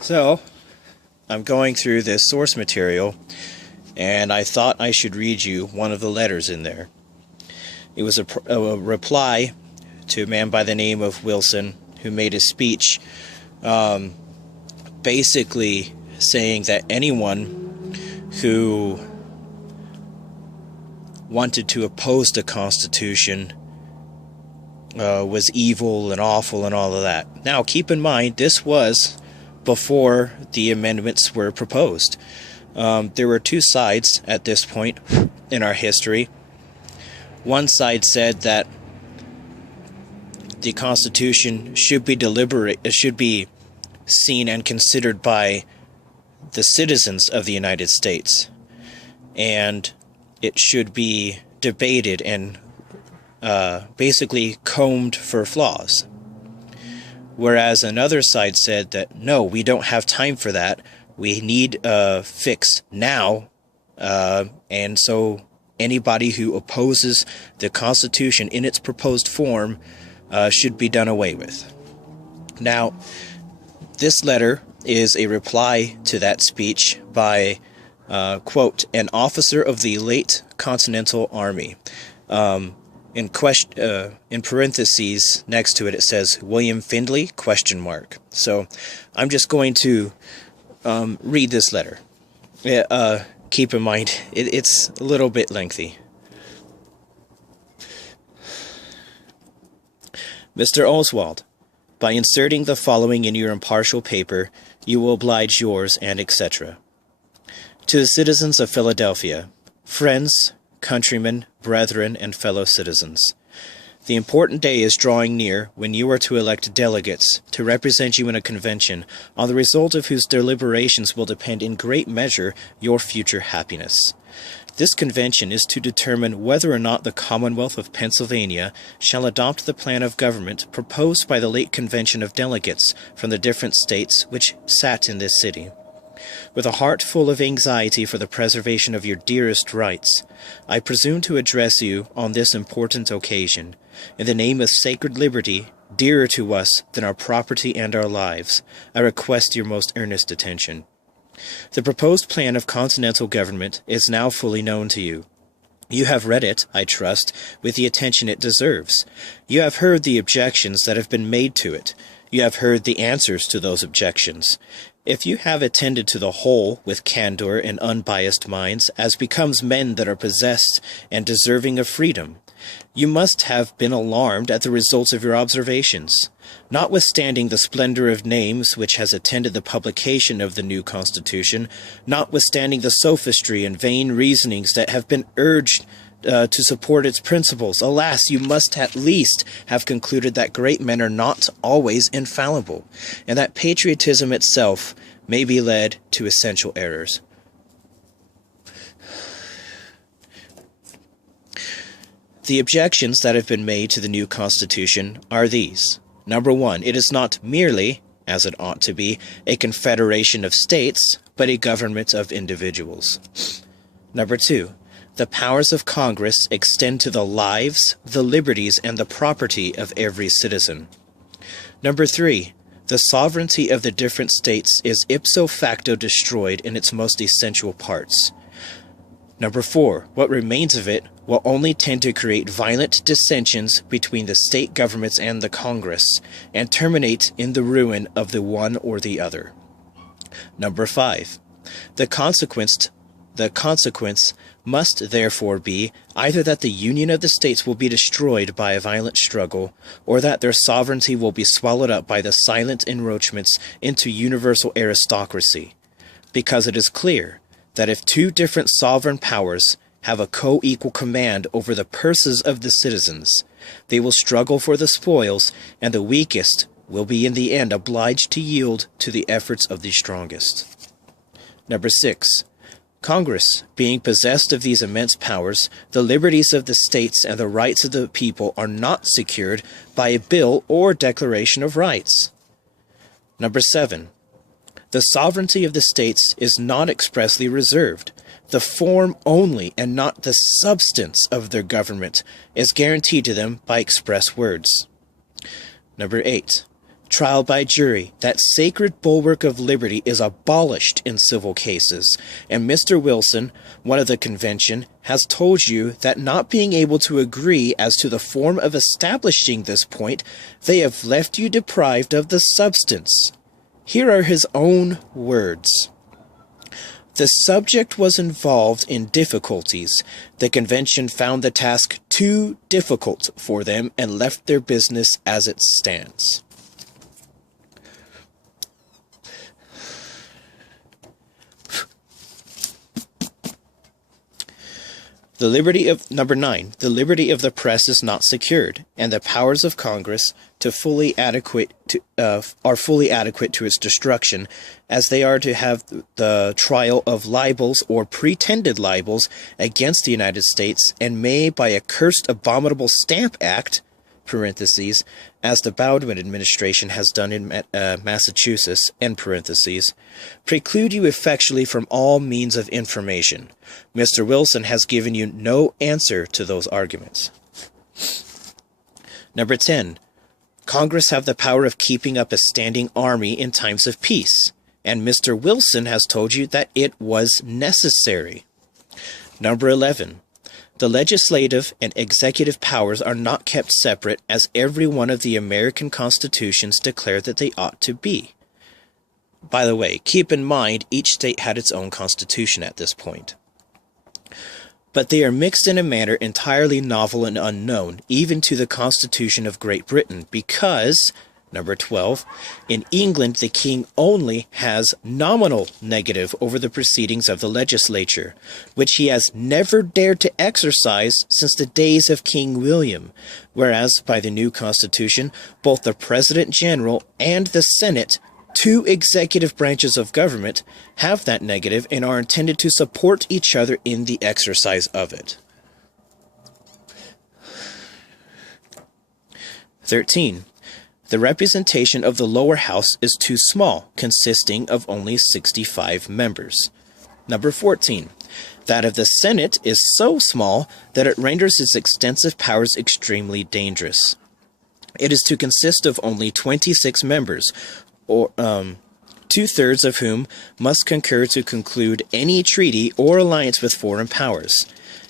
So, I'm going through this source material, and I thought I should read you one of the letters in there. It was a reply to a man by the name of Wilson, who made a speech basically saying that anyone who wanted to oppose the Constitution was evil and awful and all of that. Now, keep in mind, this was before the amendments were proposed. There were two sides at this point in our history. One side said that the Constitution should be seen and considered by the citizens of the United States, and it should be debated and basically combed for flaws. Whereas another side said that, no, we don't have time for that. We need a fix now. And so anybody who opposes the Constitution in its proposed form should be done away with. Now, this letter is a reply to that speech by, quote, an officer of the late Continental Army. In parentheses next to it, it says William Findley ? So I'm just going to read this letter. Keep in mind, it's a little bit lengthy. Mr. Oswald, by inserting the following in your impartial paper, you will oblige yours and etc. To the citizens of Philadelphia, friends, countrymen, brethren, and fellow citizens. The important day is drawing near when you are to elect delegates to represent you in a convention, on the result of whose deliberations will depend in great measure your future happiness. This convention is to determine whether or not the Commonwealth of Pennsylvania shall adopt the plan of government proposed by the late convention of delegates from the different states which sat in this city. With a heart full of anxiety for the preservation of your dearest rights, I presume to address you on this important occasion, in the name of sacred liberty, dearer to us than our property and our lives. I request your most earnest attention. The proposed plan of continental government is now fully known to you. You have read it, I trust, with the attention it deserves. You have heard the objections that have been made to it. You have heard the answers to those objections. If you have attended to the whole with candor and unbiased minds, as becomes men that are possessed and deserving of freedom, you must have been alarmed at the results of your observations. Notwithstanding the splendor of names which has attended the publication of the new Constitution, notwithstanding the sophistry and vain reasonings that have been urged to support its principles, alas, you must at least have concluded that great men are not always infallible, and that patriotism itself may be led to essential errors. The objections that have been made to the new Constitution are these. Number one, it is not merely, as it ought to be, a confederation of states, but a government of individuals. Number two, the powers of Congress extend to the lives, the liberties, and the property of every citizen. Number three, the sovereignty of the different states is ipso facto destroyed in its most essential parts. Number four, what remains of it will only tend to create violent dissensions between the state governments and the Congress, and terminate in the ruin of the one or the other. Number five, the consequence must therefore be either that the union of the states will be destroyed by a violent struggle, or that their sovereignty will be swallowed up by the silent encroachments into universal aristocracy, because it is clear that if two different sovereign powers have a co-equal command over the purses of the citizens, they will struggle for the spoils, and the weakest will be in the end obliged to yield to the efforts of the strongest. Number six, Congress, being possessed of these immense powers, the liberties of the states and the rights of the people are not secured by a bill or declaration of rights. Number seven, the sovereignty of the states is not expressly reserved. The form only and not the substance of their government is guaranteed to them by express words. Number 8. trial by jury, that sacred bulwark of liberty, is abolished in civil cases, and Mr. Wilson, one of the convention, has told you that not being able to agree as to the form of establishing this point, they have left you deprived of the substance. Here are his own words. The subject was involved in difficulties. The convention found the task too difficult for them and left their business as it stands. The liberty of number 9, the liberty of the press is not secured, and the powers of Congress are fully adequate to its destruction, as they are to have the trial of libels or pretended libels against the United States, and may by a cursed abominable Stamp Act (parentheses), as the Baldwin administration has done in Massachusetts (end parentheses), preclude you effectually from all means of information. Mr. Wilson has given you no answer to those arguments. Number 10. Congress have the power of keeping up a standing army in times of peace, and Mr. Wilson has told you that it was necessary. Number 11. The legislative and executive powers are not kept separate, as every one of the American constitutions declare that they ought to be. By the way, keep in mind each state had its own constitution at this point. But they are mixed in a manner entirely novel and unknown, even to the Constitution of Great Britain, because, number 12, in England the king only has nominal negative over the proceedings of the legislature, which he has never dared to exercise since the days of King William, whereas by the new Constitution both the President General and the Senate, two executive branches of government, have that negative and are intended to support each other in the exercise of it. 13. The representation of the lower house is too small, consisting of only 65 members. Number 14. That of the Senate is so small that it renders its extensive powers extremely dangerous. It is to consist of only 26 members, or 2/3 of whom must concur to conclude any treaty or alliance with foreign powers.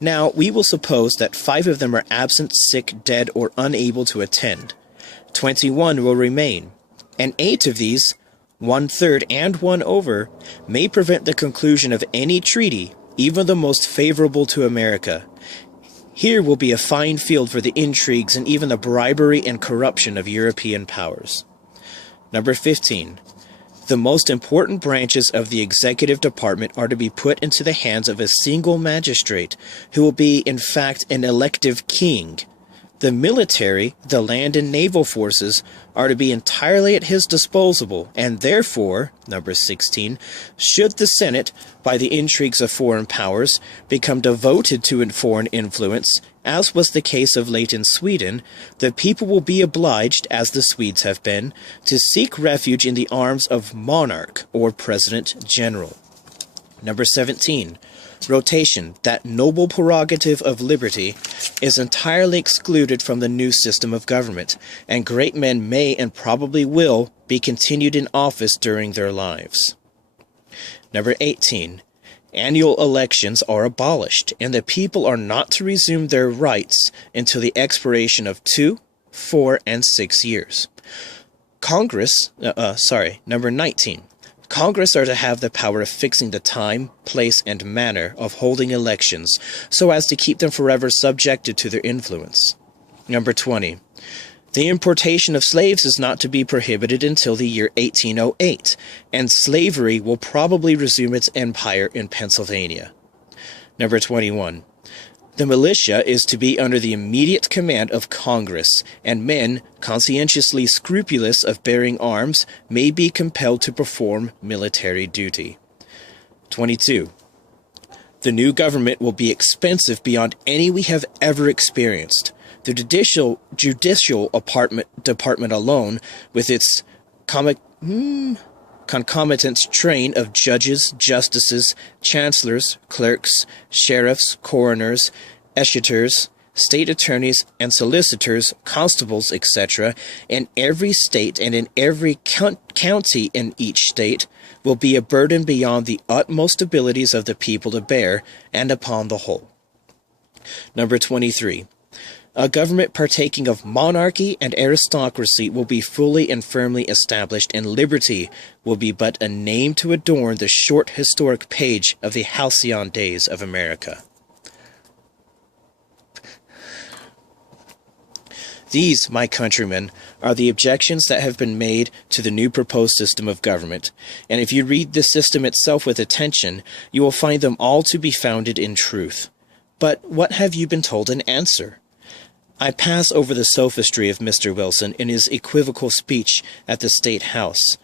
Now, we will suppose that 5 of them are absent, sick, dead, or unable to attend. 21 will remain, and 8 of these, 1/3 and 1/over, may prevent the conclusion of any treaty, even the most favorable to America. Here will be a fine field for the intrigues and even the bribery and corruption of European powers. Number 15. The most important branches of the executive department are to be put into the hands of a single magistrate, who will be, in fact, an elective king. The military, the land and naval forces, are to be entirely at his disposal, and therefore, number 16, should the Senate, by the intrigues of foreign powers, become devoted to foreign influence, as was the case of late in Sweden, the people will be obliged, as the Swedes have been, to seek refuge in the arms of monarch or president general. Number 17. Rotation, that noble prerogative of liberty, is entirely excluded from the new system of government, and great men may and probably will be continued in office during their lives. Number 18. Annual elections are abolished, and the people are not to resume their rights until the expiration of 2, 4, and 6 years. Number 19. Congress are to have the power of fixing the time, place, and manner of holding elections, so as to keep them forever subjected to their influence. Number 20. The importation of slaves is not to be prohibited until the year 1808, and slavery will probably resume its empire in Pennsylvania. Number 21. The militia is to be under the immediate command of Congress, and men, conscientiously scrupulous of bearing arms, may be compelled to perform military duty. 22. The new government will be expensive beyond any we have ever experienced. The judicial department alone, with its concomitant train of judges, justices, chancellors, clerks, sheriffs, coroners, escheators, state attorneys and solicitors, constables, etc., in every state and in every county in each state will be a burden beyond the utmost abilities of the people to bear, and upon the whole. Number 23. A government partaking of monarchy and aristocracy will be fully and firmly established, and liberty will be but a name to adorn the short historic page of the halcyon days of America. These, my countrymen, are the objections that have been made to the new proposed system of government, and if you read the system itself with attention, you will find them all to be founded in truth. But what have you been told in answer? I pass over the sophistry of Mr. Wilson in his equivocal speech at the State House.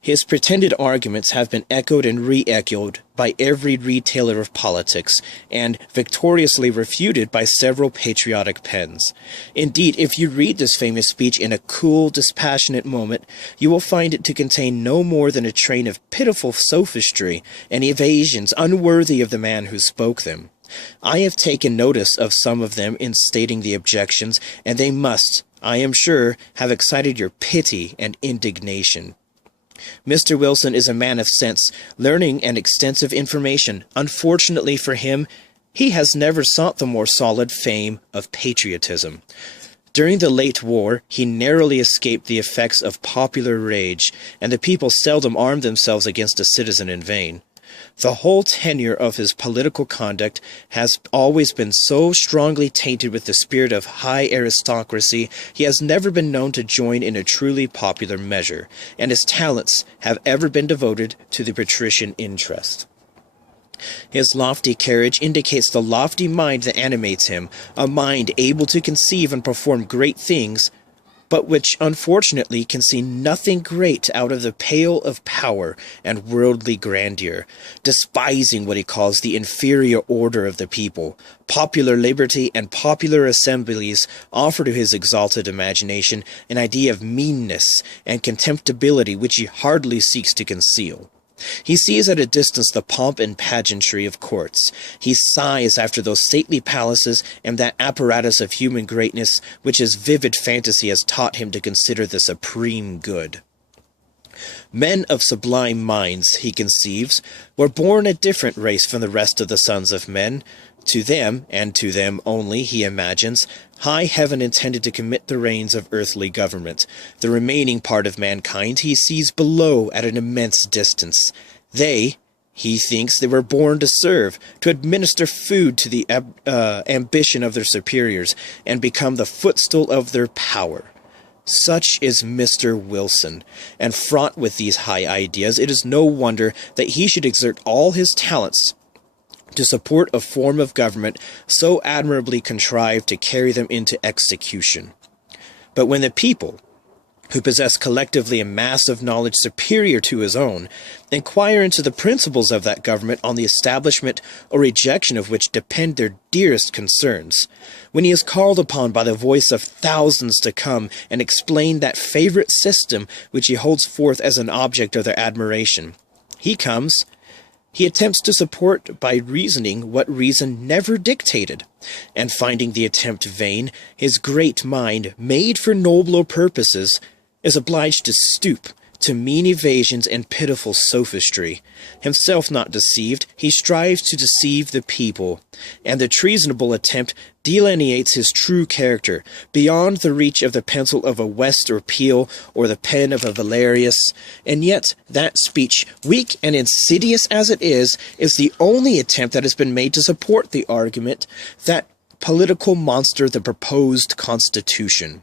His pretended arguments have been echoed and re-echoed by every retailer of politics, and victoriously refuted by several patriotic pens. Indeed, if you read this famous speech in a cool, dispassionate moment, you will find it to contain no more than a train of pitiful sophistry and evasions unworthy of the man who spoke them. I have taken notice of some of them in stating the objections, and they must, I am sure, have excited your pity and indignation. Mr. Wilson is a man of sense, learning, and extensive information. Unfortunately for him, he has never sought the more solid fame of patriotism. During the late war, he narrowly escaped the effects of popular rage, and the people seldom armed themselves against a citizen in vain. The whole tenure of his political conduct has always been so strongly tainted with the spirit of high aristocracy, he has never been known to join in a truly popular measure, and his talents have ever been devoted to the patrician interest. His lofty carriage indicates the lofty mind that animates him, a mind able to conceive and perform great things, but which unfortunately can see nothing great out of the pale of power and worldly grandeur, despising what he calls the inferior order of the people. Popular liberty and popular assemblies offer to his exalted imagination an idea of meanness and contemptibility which he hardly seeks to conceal. He sees at a distance the pomp and pageantry of courts. He sighs after those stately palaces and that apparatus of human greatness which his vivid fantasy has taught him to consider the supreme good. Men of sublime minds, he conceives, were born a different race from the rest of the sons of men. To them, and to them only, he imagines, high heaven intended to commit the reins of earthly government. The remaining part of mankind he sees below at an immense distance. He thinks they were born to serve, to administer food to the ambition of their superiors, and become the footstool of their power. Such is Mr. Wilson, and fraught with these high ideas, it is no wonder that he should exert all his talents to support a form of government so admirably contrived to carry them into execution. But when the people, who possess collectively a mass of knowledge superior to his own, inquire into the principles of that government on the establishment or rejection of which depend their dearest concerns, when he is called upon by the voice of thousands to come and explain that favorite system which he holds forth as an object of their admiration, he comes. He attempts to support by reasoning what reason never dictated, and finding the attempt vain, his great mind, made for nobler purposes, is obliged to stoop to mean evasions and pitiful sophistry. Himself not deceived, he strives to deceive the people, and the treasonable attempt delineates his true character, beyond the reach of the pencil of a West or Peel or the pen of a Valerius, and yet that speech, weak and insidious as it is the only attempt that has been made to support the argument, that political monster, the proposed Constitution.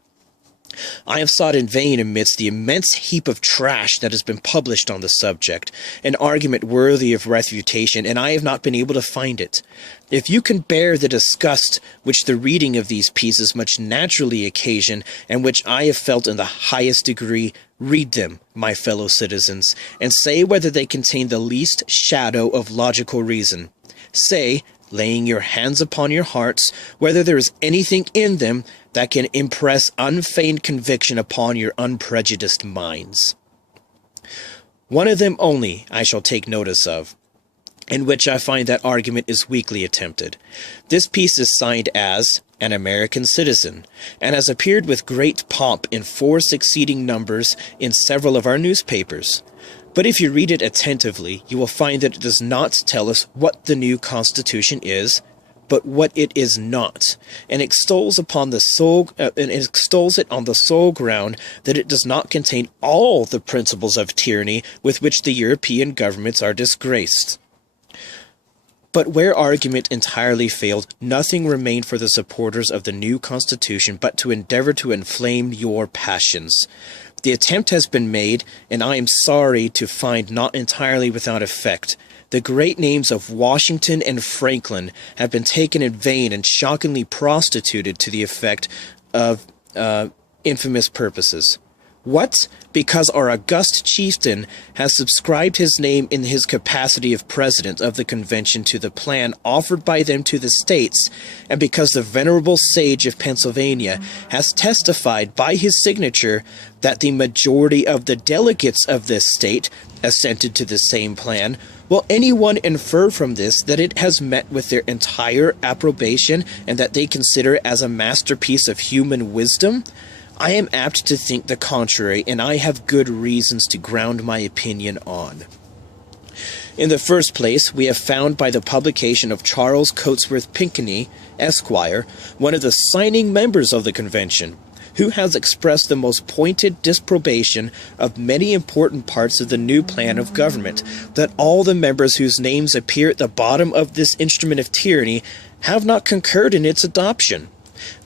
I have sought in vain amidst the immense heap of trash that has been published on the subject, an argument worthy of refutation, and I have not been able to find it. If you can bear the disgust which the reading of these pieces must naturally occasion, and which I have felt in the highest degree, read them, my fellow citizens, and say whether they contain the least shadow of logical reason. Say, laying your hands upon your hearts, whether there is anything in them that can impress unfeigned conviction upon your unprejudiced minds. One of them only I shall take notice of. in which I find that argument is weakly attempted. This piece is signed as an American citizen, and has appeared with great pomp in 4 succeeding numbers in several of our newspapers. But if you read it attentively, you will find that it does not tell us what the new Constitution is, but what it is not, and extols it on the sole ground that it does not contain all the principles of tyranny with which the European governments are disgraced. But where argument entirely failed, nothing remained for the supporters of the new Constitution but to endeavor to inflame your passions. The attempt has been made, and I am sorry to find not entirely without effect. The great names of Washington and Franklin have been taken in vain and shockingly prostituted to the effect of infamous purposes. What? Because our august chieftain has subscribed his name in his capacity of president of the convention to the plan offered by them to the states, and because the venerable sage of Pennsylvania has testified by his signature that the majority of the delegates of this state assented to the same plan, will anyone infer from this that it has met with their entire approbation and that they consider it as a masterpiece of human wisdom? I am apt to think the contrary, and I have good reasons to ground my opinion on. In the first place, we have found by the publication of Charles Cotesworth Pinckney, Esquire, one of the signing members of the convention, who has expressed the most pointed disapprobation of many important parts of the new plan of government, that all the members whose names appear at the bottom of this instrument of tyranny have not concurred in its adoption.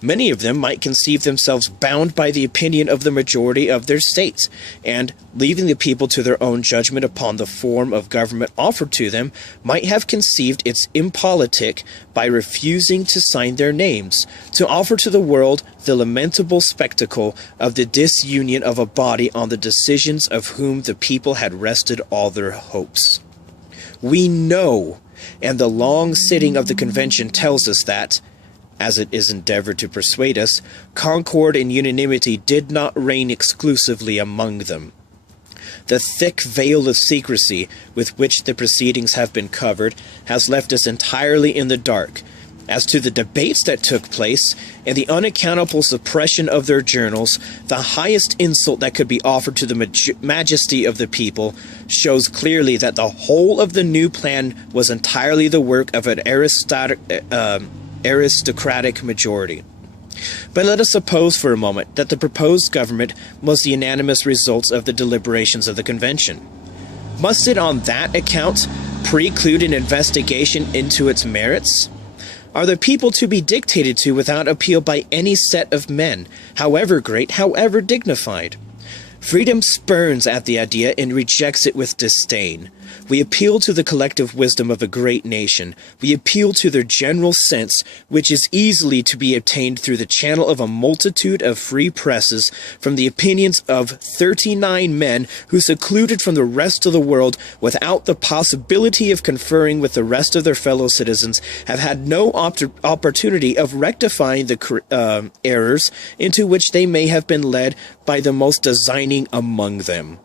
Many of them might conceive themselves bound by the opinion of the majority of their states, and, leaving the people to their own judgment upon the form of government offered to them, might have conceived its impolitic by refusing to sign their names, to offer to the world the lamentable spectacle of the disunion of a body on the decisions of whom the people had rested all their hopes. We know, and the long sitting of the convention tells us that, as it is endeavored to persuade us, concord and unanimity did not reign exclusively among them. The thick veil of secrecy with which the proceedings have been covered has left us entirely in the dark. As to the debates that took place, and the unaccountable suppression of their journals, the highest insult that could be offered to the majesty of the people shows clearly that the whole of the new plan was entirely the work of an aristocratic majority. But let us suppose for a moment that the proposed government was the unanimous results of the deliberations of the convention. Must it on that account preclude an investigation into its merits? Are the people to be dictated to without appeal by any set of men, however great, however dignified? Freedom spurns at the idea and rejects it with disdain. We appeal to the collective wisdom of a great nation. We appeal to their general sense, which is easily to be obtained through the channel of a multitude of free presses, from the opinions of 39 men who, secluded from the rest of the world, without the possibility of conferring with the rest of their fellow citizens, have had no opportunity of rectifying the errors into which they may have been led by the most designing among them.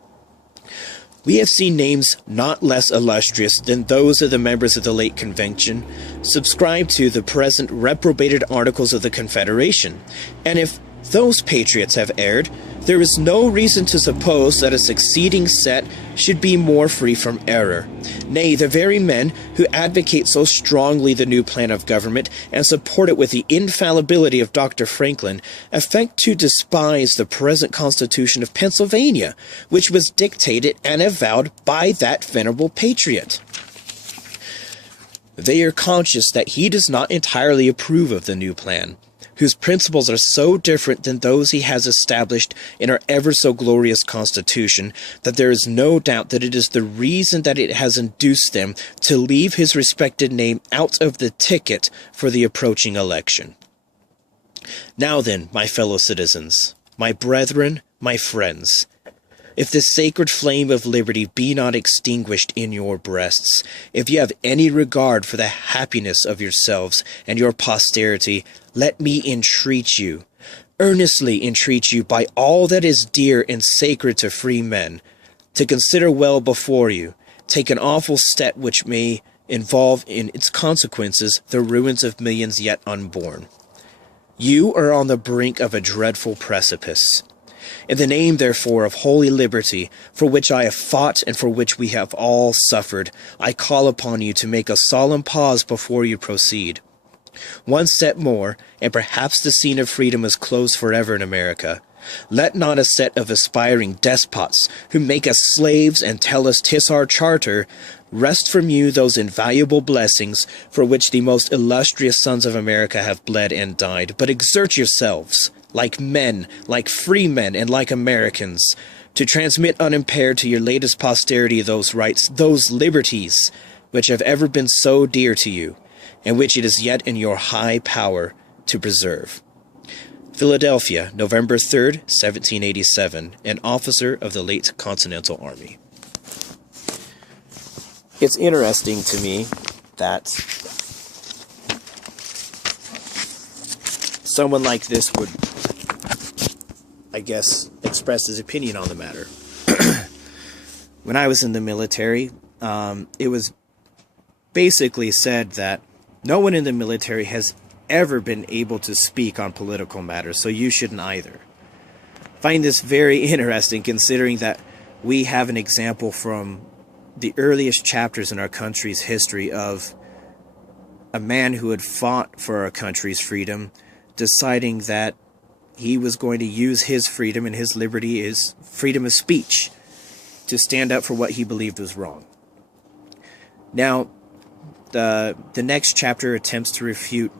We have seen names not less illustrious than those of the members of the late convention subscribe to the present reprobated articles of the Confederation, and if those patriots have erred, there is no reason to suppose that a succeeding set should be more free from error. Nay, the very men who advocate so strongly the new plan of government and support it with the infallibility of Dr. Franklin affect to despise the present Constitution of Pennsylvania, which was dictated and avowed by that venerable patriot. They are conscious that he does not entirely approve of the new plan, whose principles are so different than those he has established in our ever so glorious Constitution, that there is no doubt that it is the reason that it has induced them to leave his respected name out of the ticket for the approaching election. Now then, my fellow citizens, my brethren, my friends, if the sacred flame of liberty be not extinguished in your breasts, if you have any regard for the happiness of yourselves and your posterity, let me entreat you, earnestly entreat you by all that is dear and sacred to free men, to consider well before you, take an awful step which may involve in its consequences the ruins of millions yet unborn. You are on the brink of a dreadful precipice. In the name, therefore, of holy liberty, for which I have fought and for which we have all suffered, I call upon you to make a solemn pause before you proceed. One step more, and perhaps the scene of freedom is closed forever in America. Let not a set of aspiring despots, who make us slaves and tell us 'tis our charter, wrest from you those invaluable blessings for which the most illustrious sons of America have bled and died, but exert yourselves, like men, like free men, and like Americans, to transmit unimpaired to your latest posterity those rights, those liberties, which have ever been so dear to you, and which it is yet in your high power to preserve. Philadelphia, November 3rd, 1787, an officer of the late Continental Army. It's interesting to me that someone like this would, I guess, express his opinion on the matter. When I was in the military, it was basically said that no one in the military has ever been able to speak on political matters, so you shouldn't either. I find this very interesting, considering that we have an example from the earliest chapters in our country's history of a man who had fought for our country's freedom, deciding that he was going to use his freedom and his liberty, his freedom of speech, to stand up for what he believed was wrong. Now, the next chapter attempts to refute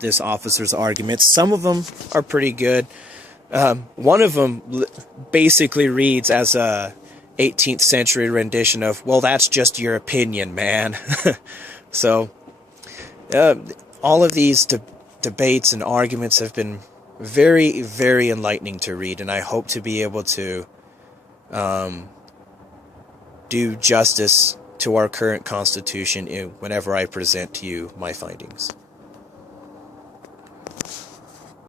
this officer's arguments. Some of them are pretty good. One of them basically reads as a 18th century rendition of, well, that's just your opinion, man. So, all of these debates and arguments have been very, very enlightening to read, and I hope to be able to do justice to our current Constitution whenever I present to you my findings.